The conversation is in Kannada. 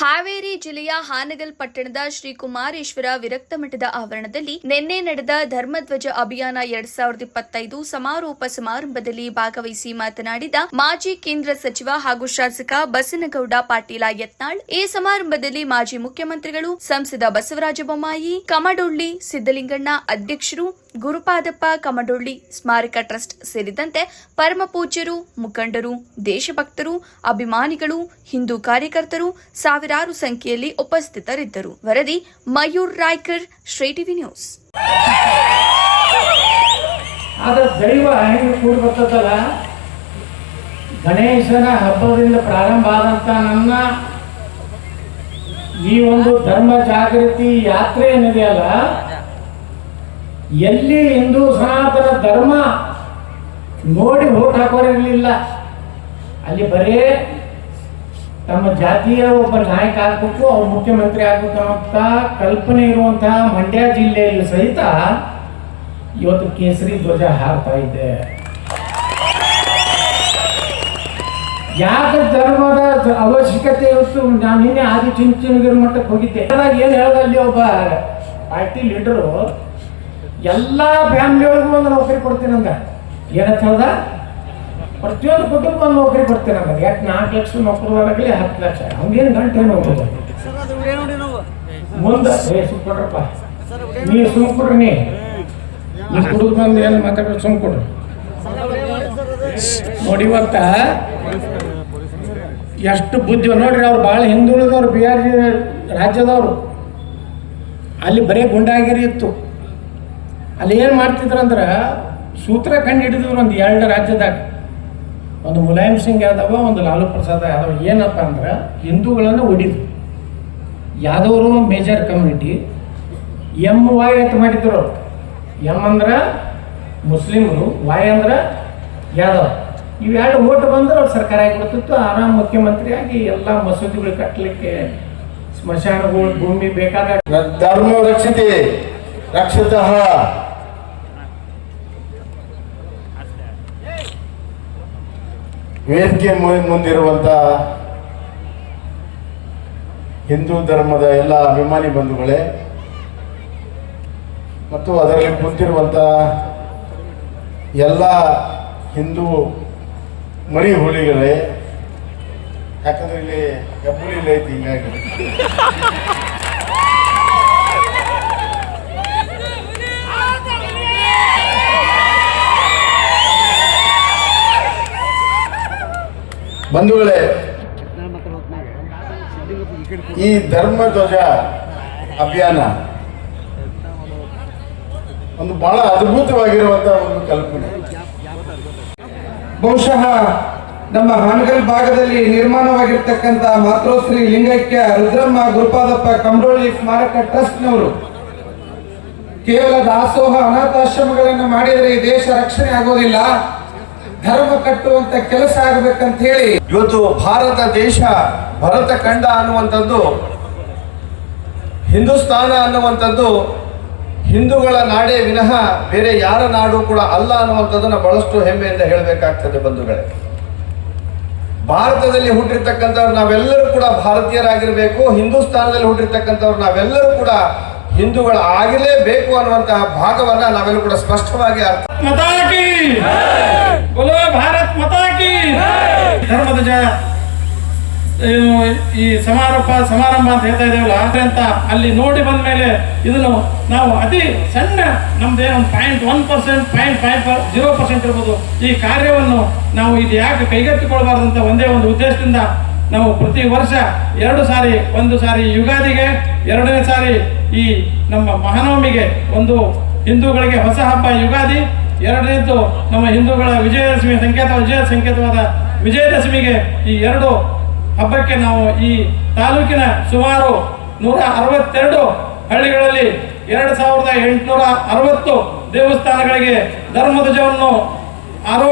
ಹಾವೇರಿ ಜಿಲ್ಲೆಯ ಹಾನಗಲ್ ಪಟ್ಟಣದ ಶ್ರೀ ಕುಮಾರೇಶ್ವರ ವಿರಕ್ತ ಮಠದ ಆವರಣದಲ್ಲಿ ನಿನ್ನೆ ನಡೆದ ಧರ್ಮಧ್ವಜ ಅಭಿಯಾನ ಎರಡ್ ಸಾವಿರದ ಇಪ್ಪತ್ತೈದು ಸಮಾರೋಪ ಸಮಾರಂಭದಲ್ಲಿ ಭಾಗವಹಿಸಿ ಮಾತನಾಡಿದ ಮಾಜಿ ಕೇಂದ್ರ ಸಚಿವ ಹಾಗೂ ಶಾಸಕ ಬಸನಗೌಡ ಪಾಟೀಲ ಯತ್ನಾಳ್, ಈ ಸಮಾರಂಭದಲ್ಲಿ ಮಾಜಿ ಮುಖ್ಯಮಂತ್ರಿಗಳು ಸಂಸದ ಬಸವರಾಜ ಬೊಮ್ಮಾಯಿ, ಕಮಡೊಳ್ಳಿ, ಸಿದ್ದಲಿಂಗಣ್ಣ ಅಧ್ಯಕ್ಷರು ಗುರುಪಾದಪ್ಪ ಕಮಡೊಳ್ಳಿ ಸ್ಮಾರಕ ಟ್ರಸ್ಟ್ ಸೇರಿದಂತೆ ಪರಮ ಪೂಜ್ಯರು, ಮುಖಂಡರು, ದೇಶಭಕ್ತರು, ಅಭಿಮಾನಿಗಳು, ಹಿಂದೂ ಕಾರ್ಯಕರ್ತರು ಸಾವಿರಾರು ಸಂಖ್ಯೆಯಲ್ಲಿ ಉಪಸ್ಥಿತರಿದ್ದರು. ವರದಿ ಮಯೂರ್ ರಾಯ್ಕರ್, ಶ್ರೀ ಟಿವಿ ನ್ಯೂಸ್. ಗಣೇಶನ ಹಬ್ಬದಿಂದ ಪ್ರಾರಂಭ ಆದಂಥ ನನ್ನ ಈ ಒಂದು ಧರ್ಮ ಜಾಗೃತಿ ಯಾತ್ರೆ ಏನಿದೆಯಲ್ಲ ಎಲ್ಲಿ ಹಿಂದೂ ಸನಾತನ ಧರ್ಮ ನೋಡಿ ಓಟ್ ಹಾಕೋರಿರ್ಲಿಲ್ಲ, ಅಲ್ಲಿ ಬರೇ ತಮ್ಮ ಜಾತಿಯ ಒಬ್ಬ ನಾಯಕ ಆಗ್ಬೇಕು, ಅವ್ರು ಮುಖ್ಯಮಂತ್ರಿ ಆಗ್ಬೇಕು ಅಂತ ಕಲ್ಪನೆ ಇರುವಂತಹ ಮಂಡ್ಯ ಜಿಲ್ಲೆಯಲ್ಲಿ ಸಹಿತ ಇವತ್ತು ಕೇಸರಿ ಧ್ವಜ ಹಾರ್ತಾ ಇದೆ. ಯಾಕೆ ಧರ್ಮದ ಅವಶ್ಯಕತೆ ಇವತ್ತು ನಾನು ನಿನ್ನೆ ಆದಿ ಚಿಂಚನಗಿರಿ ಮಟ್ಟಕ್ಕೆ ಹೋಗಿದ್ದೆ ಏನು ಹೇಳ್ದ ಅಲ್ಲಿ ಒಬ್ಬ ಪಾರ್ಟಿ ಲೀಡರು ಎಲ್ಲ ಫ್ಯಾಮಿಲಿಯವ್ರಿಗೂ ಒಂದು ನೌಕರಿ ಕೊಡ್ತೀನಿ ನಂಗೆ. ಏನಂತ ಹೇಳ್ದ? ಪ್ರತಿಯೊಂದು ಕುಟುಂಬ ಒಂದು ನೌಕರಿ ಕೊಡ್ತೀನಿ ನಂಗೆ. ಯಾಕೆ ನಾಲ್ಕು ಲಕ್ಷ ನೌಕರದಾಗಲಿ ಹತ್ತು ಲಕ್ಷ. ಹಂಗೇನು ಗಂಟೆ ಹೋಗೋದು? ಮುಂದೆ ಏ ಸುಮ್ಕೊಡ್ರಪ್ಪ ನೀ ಸುಮ್ಕೊಡ್ರಿ ನೀ. ನೀ ಕುಡಿದು ಬಂದು ಏನು ಸುಮ್ ಸುಮ್ಕೊಡ್ರಿ ನೋಡಿ ಇವತ್ತ ಎಷ್ಟು ಬುದ್ಧಿ ನೋಡ್ರಿ ಅವ್ರು ಭಾಳ ಹಿಂದುಳಿದವ್ರು ಬಿ ಆರ್ ಜಿ ರಾಜ್ಯದವರು. ಅಲ್ಲಿ ಬರೀ ಗುಂಡಾಗಿರಿ ಇತ್ತು. ಅಲ್ಲಿ ಏನು ಮಾಡ್ತಿದ್ರು ಅಂದ್ರೆ ಸೂತ್ರ ಕಂಡು ಹಿಡಿದಿದ್ರು ಒಂದು ಎರಡು ರಾಜ್ಯದಾಗ. ಒಂದು ಮುಲಾಯಂ ಸಿಂಗ್ ಯಾದವ, ಒಂದು ಲಾಲು ಪ್ರಸಾದ್ ಯಾದವ. ಏನಪ್ಪ ಅಂದ್ರೆ ಹಿಂದೂಗಳನ್ನು ಒಡಿದ್ರು. ಯಾದವರು ಮೇಜರ್ ಕಮ್ಯುನಿಟಿ ಎಂ ವಾಯ್ ಅಂತ ಮಾಡಿದ್ರು. ಎಂ ಅಂದ್ರೆ ಮುಸ್ಲಿಮರು, ವಾಯ್ ಅಂದ್ರೆ ಯಾದವ್. ಇವೆರಡು ಓಟ್ ಬಂದ್ರೆ ಅವ್ರು ಸರ್ಕಾರ ಆಗಿಬಿಡ್ತಿತ್ತು. ಆರಾಮ್ ಮುಖ್ಯಮಂತ್ರಿ ಆಗಿ ಎಲ್ಲ ಮಸೂದಿಗಳು ಕಟ್ಟಲಿಕ್ಕೆ ಸ್ಮಶಾನಗಳು, ಭೂಮಿ ಬೇಕಾದ ಧರ್ಮ ರಕ್ಷಿತೆ, ರಕ್ಷತಃ. ವೇದಿಕೆ ಮುಂದೆ ಮುಂದಿರುವಂತ ಹಿಂದೂ ಧರ್ಮದ ಎಲ್ಲ ಅಭಿಮಾನಿ ಬಂಧುಗಳೇ, ಮತ್ತು ಅದರಲ್ಲಿ ಕುಂತಿರುವಂಥ ಎಲ್ಲ ಹಿಂದೂ ಮರಿ ಹುಲಿಗಳೇ, ಯಾಕಂದ್ರೆ ಇಲ್ಲಿ ಇಲ್ಲ ಐತಿ, ಹಿಂಗಾಗಿ. ಬಂಧುಗಳೇ, ಈ ಧರ್ಮ ಧ್ವಜ ಅಭಿಯಾನ ಒಂದು ಬಹಳ ಅದ್ಭುತವಾಗಿರುವಂತಹ ಒಂದು ಕಲ್ಪನೆ. ಬಹುಶಃ ನಮ್ಮ ಹಾನಗಲ್ ಭಾಗದಲ್ಲಿ ನಿರ್ಮಾಣವಾಗಿರ್ತಕ್ಕಂಥ ಮಾತೃಶ್ರೀ ಲಿಂಗೈಕ್ಯ ರುದ್ರಮ್ಮ ಗುರುಪಾದಪ್ಪ ಕಂಬ್ರೋಳಿ ಸ್ಮಾರಕ ಟ್ರಸ್ಟ್ನವರು ಕೇವಲ ದಾಸೋಹ ಅನಾಥಾಶ್ರಮಗಳನ್ನು ಮಾಡಿದರೆ ಈ ದೇಶ ರಕ್ಷಣೆ ಆಗೋದಿಲ್ಲ. ಧರ್ಮ ಕಟ್ಟುವಂತ ಕೆಲಸ ಆಗ್ಬೇಕಂತ ಹೇಳಿ ಇವತ್ತು ಭಾರತ ದೇಶ ಭರತ ಖಂಡ ಅನ್ನುವಂಥದ್ದು, ಹಿಂದೂಸ್ತಾನ ಅನ್ನುವಂಥದ್ದು, ಹಿಂದೂಗಳ ನಾಡೇ ವಿನಃ ಬೇರೆ ಯಾರ ನಾಡು ಕೂಡ ಅಲ್ಲ ಅನ್ನುವಂಥದ್ದನ್ನ ಬಹಳಷ್ಟು ಹೆಮ್ಮೆಯಿಂದ ಹೇಳಬೇಕಾಗ್ತದೆ ಬಂಧುಗಳೇ. ಭಾರತದಲ್ಲಿ ಹುಟ್ಟಿರ್ತಕ್ಕಂಥವ್ರು ನಾವೆಲ್ಲರೂ ಕೂಡ ಭಾರತೀಯರಾಗಿರಬೇಕು, ಹಿಂದೂಸ್ತಾನದಲ್ಲಿ ಹುಟ್ಟಿರ್ತಕ್ಕಂಥವ್ರು ನಾವೆಲ್ಲರೂ ಕೂಡ ಹಿಂದೂಗಳ ಆಗಿರಲೇಬೇಕು ಅನ್ನುವಂತಹ ಭಾಗವನ್ನ ನಾವೆಲ್ಲೂ ಕೂಡ ಸ್ಪಷ್ಟವಾಗಿ ಅರ್ಥ ಮತಾಕಿ! ಬೋಲೋ ಭಾರತ್ ಮತಾಕಿ! ಧರ್ಮದ ಜಯ. ಈ ಸಮಾರೋಪ ಸಮಾರಂಭ ಅಂತ ಹೇಳ್ತಾ ಇದ್ದೇವಲ್ಲ ಅಂತ ಅಲ್ಲಿ ನೋಡಿ ಬಂದ ಮೇಲೆ ಇದನ್ನು ನಾವು ಅತಿ ಸಣ್ಣ ನಮ್ದೇ ಒಂದು point one percent point five zero percent ಇರ್ಬೋದು. ಈ ಕಾರ್ಯವನ್ನು ನಾವು ಇದು ಯಾಕೆ ಕೈಗೆತ್ತಿಕೊಳ್ಬಾರ್ದಂತ ಒಂದೇ ಒಂದು ಉದ್ದೇಶದಿಂದ ನಾವು ಪ್ರತಿ ವರ್ಷ ಎರಡು ಸಾರಿ, ಒಂದು ಸಾರಿ ಯುಗಾದಿಗೆ, ಎರಡನೇ ಸಾರಿ ಈ ನಮ್ಮ ಮಹಾನವಮಿಗೆ ಒಂದು ಹಿಂದೂಗಳಿಗೆ ಹೊಸ ಹಬ್ಬ ಯುಗಾದಿ, ಎರಡನೇದ್ದು ನಮ್ಮ ಹಿಂದೂಗಳ ವಿಜಯದಶಮಿ ಸಂಕೇತ, ವಿಜಯ ಸಂಕೇತವಾದ ವಿಜಯದಶಮಿಗೆ ಈ ಎರಡು ಹಬ್ಬಕ್ಕೆ ನಾವು ಈ ತಾಲೂಕಿನ ಸುಮಾರು ನೂರ ಅರವತ್ತೆರಡು ಹಳ್ಳಿಗಳಲ್ಲಿ ಎರಡು ಸಾವಿರದ ಎಂಟುನೂರ ಅರವತ್ತು ದೇವಸ್ಥಾನಗಳಿಗೆ ಧರ್ಮಧ್ವಜವನ್ನು ಆರೋ